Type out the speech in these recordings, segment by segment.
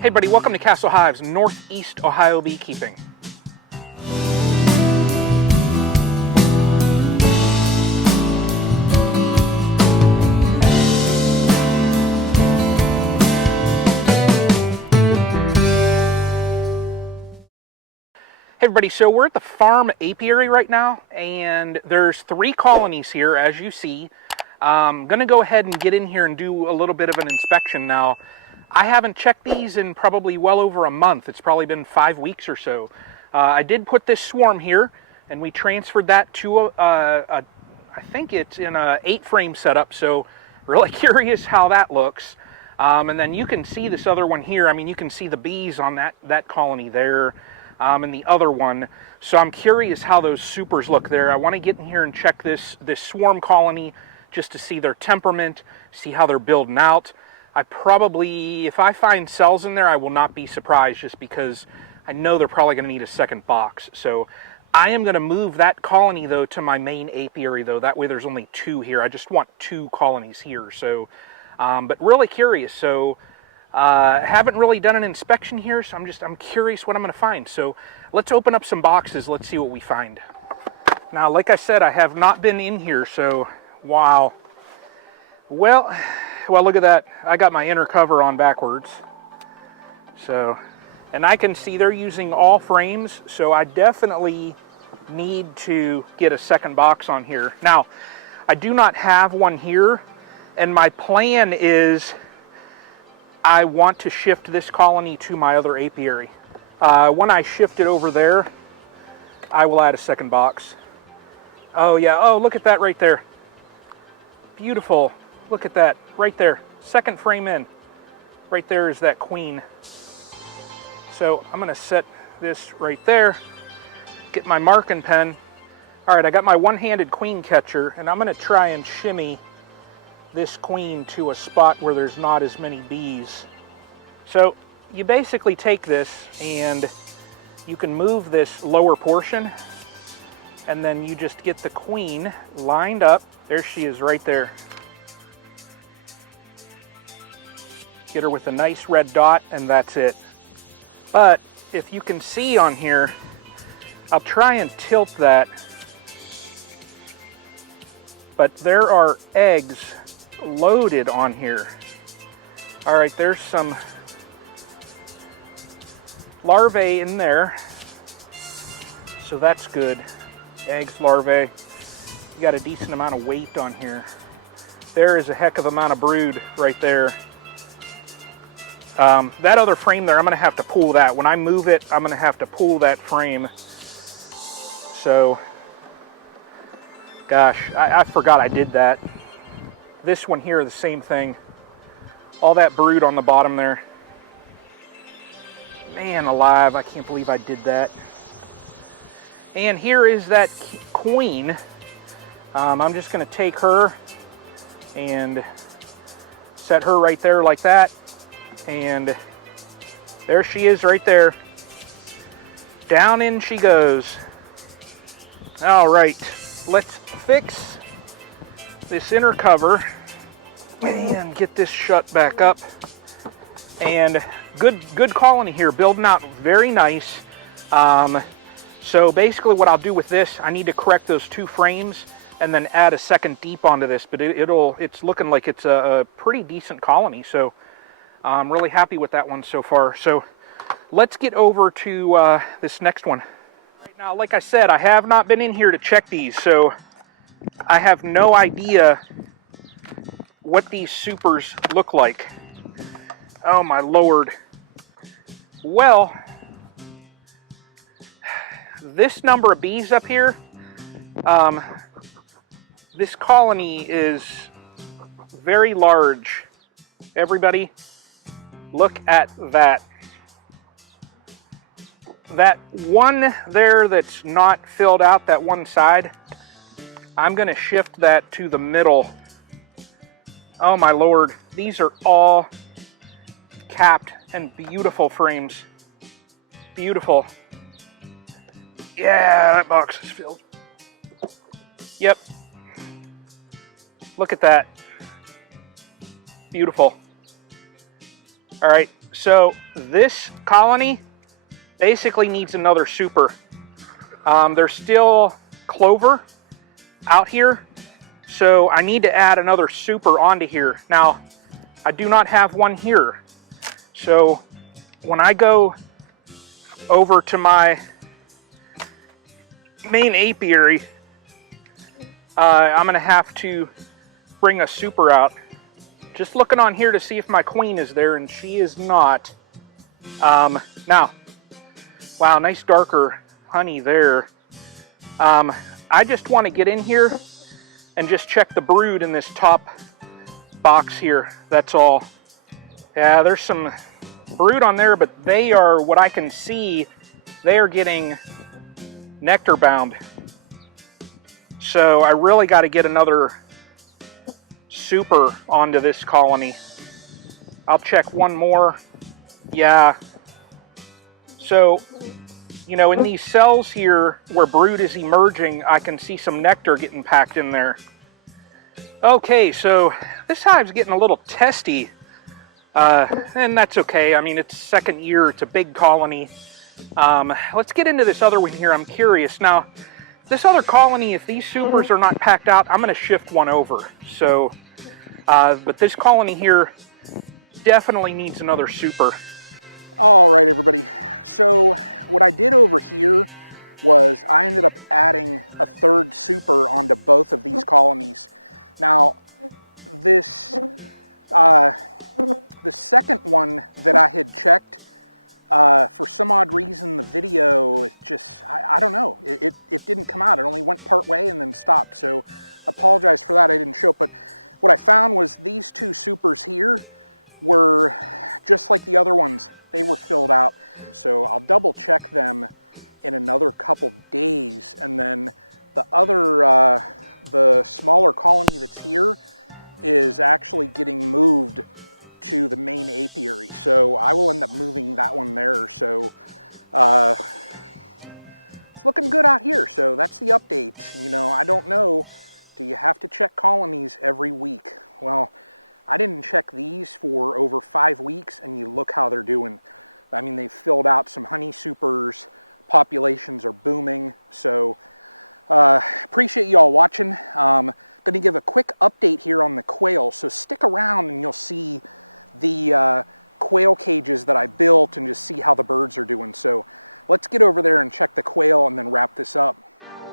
Hey buddy, welcome to Castle Hives, Northeast Ohio Beekeeping. Hey everybody, so we're at the farm apiary right now, and there's 3 colonies here, as you see. I'm going to go ahead and get in here and do a little bit of an inspection now. I haven't checked these in probably well over a month. It's probably been 5 weeks or so. I did put this swarm here, and we transferred that to I think it's in a 8-frame setup, so really curious how that looks. And then you can see this other one here. I mean, you can see the bees on that colony there. And the other one. So I'm curious how those supers look there. I want to get in here and check this swarm colony just to see their temperament, see how they're building out. I probably, if I find cells in there, I will not be surprised, just because I know they're probably going to need a second box. So I am going to move that colony though to my main apiary though. That way there's only 2 here. I just want 2 colonies here. So, but really curious. So haven't really done an inspection here, so I'm curious what I'm going to find. So let's open up some boxes. Let's see what we find. Now, like I said, I have not been in here, so wow. Well, look at that. I got my inner cover on backwards. So, and I can see they're using all frames, so I definitely need to get a second box on here. Now, I do not have one here, and my plan is I want to shift this colony to my other apiary. When I shift it over there, I will add a second box. Oh yeah, oh look at that right there. Beautiful, look at that, right there. Second frame in. Right there is that queen. So I'm gonna set this right there, get my marking pen. All right, I got my one-handed queen catcher, and I'm gonna try and shimmy this queen to a spot where there's not as many bees. So you basically take this and you can move this lower portion, and then you just get the queen lined up. There she is right there. Get her with a nice red dot, and that's it. But if you can see on here, I'll try and tilt that, but there are eggs loaded on here. All right, there's some larvae in there, so that's good. Eggs, larvae. You got a decent amount of weight on here. There is a heck of amount of brood right there. That other frame there, I'm gonna have to pull that. When I move it, I'm gonna have to pull that frame. So, gosh, I forgot I did that. This one here, the same thing. All that brood on the bottom there. Man alive, I can't believe I did that. And here is that queen. I'm just going to take her and set her right there like that. And there she is right there. Down in she goes. All right, let's fix this inner cover and get this shut back up. And good colony here, building out very nice. So basically what I'll do with this, I need to correct those 2 frames and then add a second deep onto this, but it's looking like it's a pretty decent colony. So I'm really happy with that one so far. So let's get over to this next one. Right now, like I said, I have not been in here to check these, so I have no idea what these supers look like. Oh my lord. Well, this number of bees up here, this colony is very large. Everybody, look at that. That one there that's not filled out, that one side, I'm going to shift that to the middle. Oh my lord, these are all capped and beautiful frames. Beautiful. Yeah, that box is filled. Yep. Look at that. Beautiful. All right, So this colony basically needs another super. There's still clover out here, so I need to add another super onto here. Now, I do not have one here. So when I go over to my main apiary, I'm gonna have to bring a super out. Just looking on here to see if my queen is there, and she is not. Now, wow, nice darker honey there. I just want to get in here and just check the brood in this top box here. That's all. Yeah, there's some brood on there, but they are, what I can see, they are getting nectar bound. So I really got to get another super onto this colony. I'll check one more. Yeah. So, you know, in these cells here where brood is emerging, I can see some nectar getting packed in there. Okay, so this hive's getting a little testy. And that's okay. I mean, it's second year, it's a big colony. Let's get into this other one here. I'm curious. Now, this other colony, if these supers are not packed out, I'm going to shift one over. So, but this colony here definitely needs another super.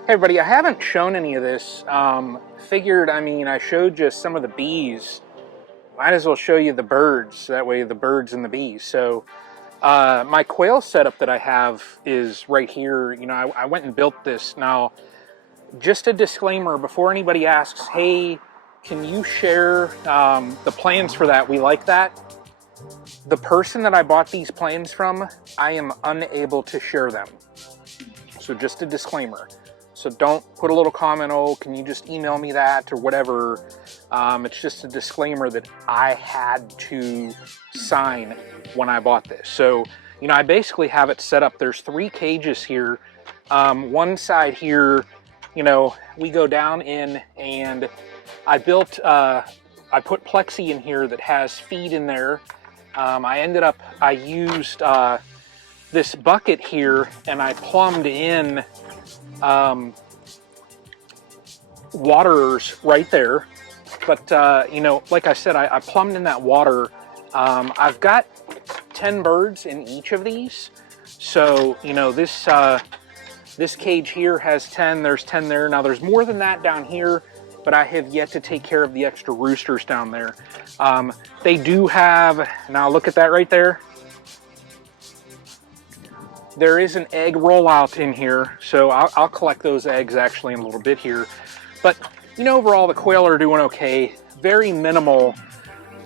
Hey everybody, I haven't shown any of this. Figured, I mean, I showed just some of the bees. Might as well show you the birds. That way the birds and the bees. So my quail setup that I have is right here. You know, I went and built this. Now, just a disclaimer before anybody asks, hey, can you share the plans for that? We like that. The person that I bought these plans from, I am unable to share them. So just a disclaimer. So don't put a little comment, oh, can you just email me that or whatever. It's just a disclaimer that I had to sign when I bought this. So, you know, I basically have it set up. There's 3 cages here. One side here, you know, we go down in, and I built, I put plexi in here that has feed in there. I used this bucket here, and I plumbed in waterers right there. But, you know, like I said, I plumbed in that water. I've got 10 birds in each of these. So, you know, this cage here has 10, there's 10 there. Now there's more than that down here, but I have yet to take care of the extra roosters down there. They do have, now look at that right there. There is an egg rollout in here, so I'll collect those eggs actually in a little bit here. But, you know, overall the quail are doing okay. Very minimal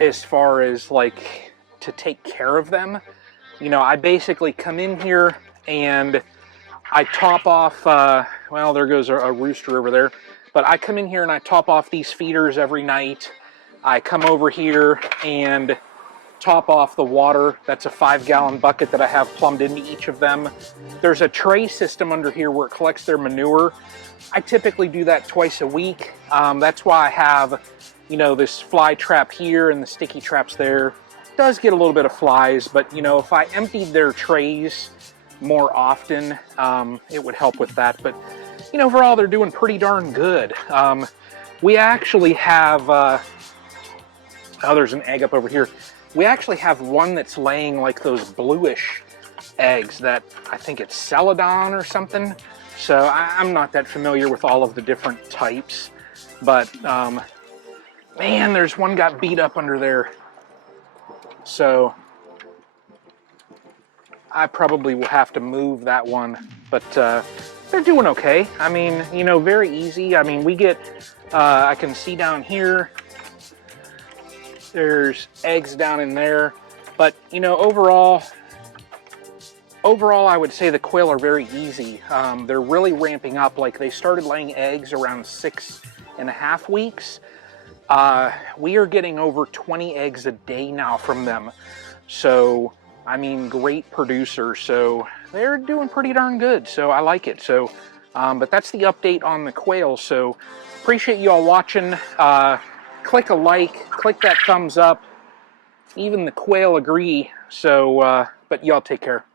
as far as like to take care of them. You know, I basically come in here and I top off, well, there goes a rooster over there. But I come in here and I top off these feeders every night. I come over here and top off the water. That's a 5-gallon bucket that I have plumbed into each of them. There's a tray system under here where it collects their manure. I typically do that twice a week. That's why I have, you know, this fly trap here and the sticky traps there. does get a little bit of flies, but you know, if I emptied their trays more often, it would help with that. But you know, overall, they're doing pretty darn good. We actually have, oh, there's an egg up over here. We actually have one that's laying like those bluish eggs that I think it's Celadon or something. So I'm not that familiar with all of the different types, but man, there's one got beat up under there. So I probably will have to move that one, but they're doing okay. I mean, you know, very easy. I mean, we get, I can see down here, there's eggs down in there, but you know, overall, I would say the quail are very easy. They're really ramping up. Like, they started laying eggs around 6.5 weeks. We are getting over 20 eggs a day now from them. So, I mean, great producer. So they're doing pretty darn good. So I like it. So, but that's the update on the quail. So appreciate you all watching. Click a like, click that thumbs up. Even the quail agree. So, but y'all take care.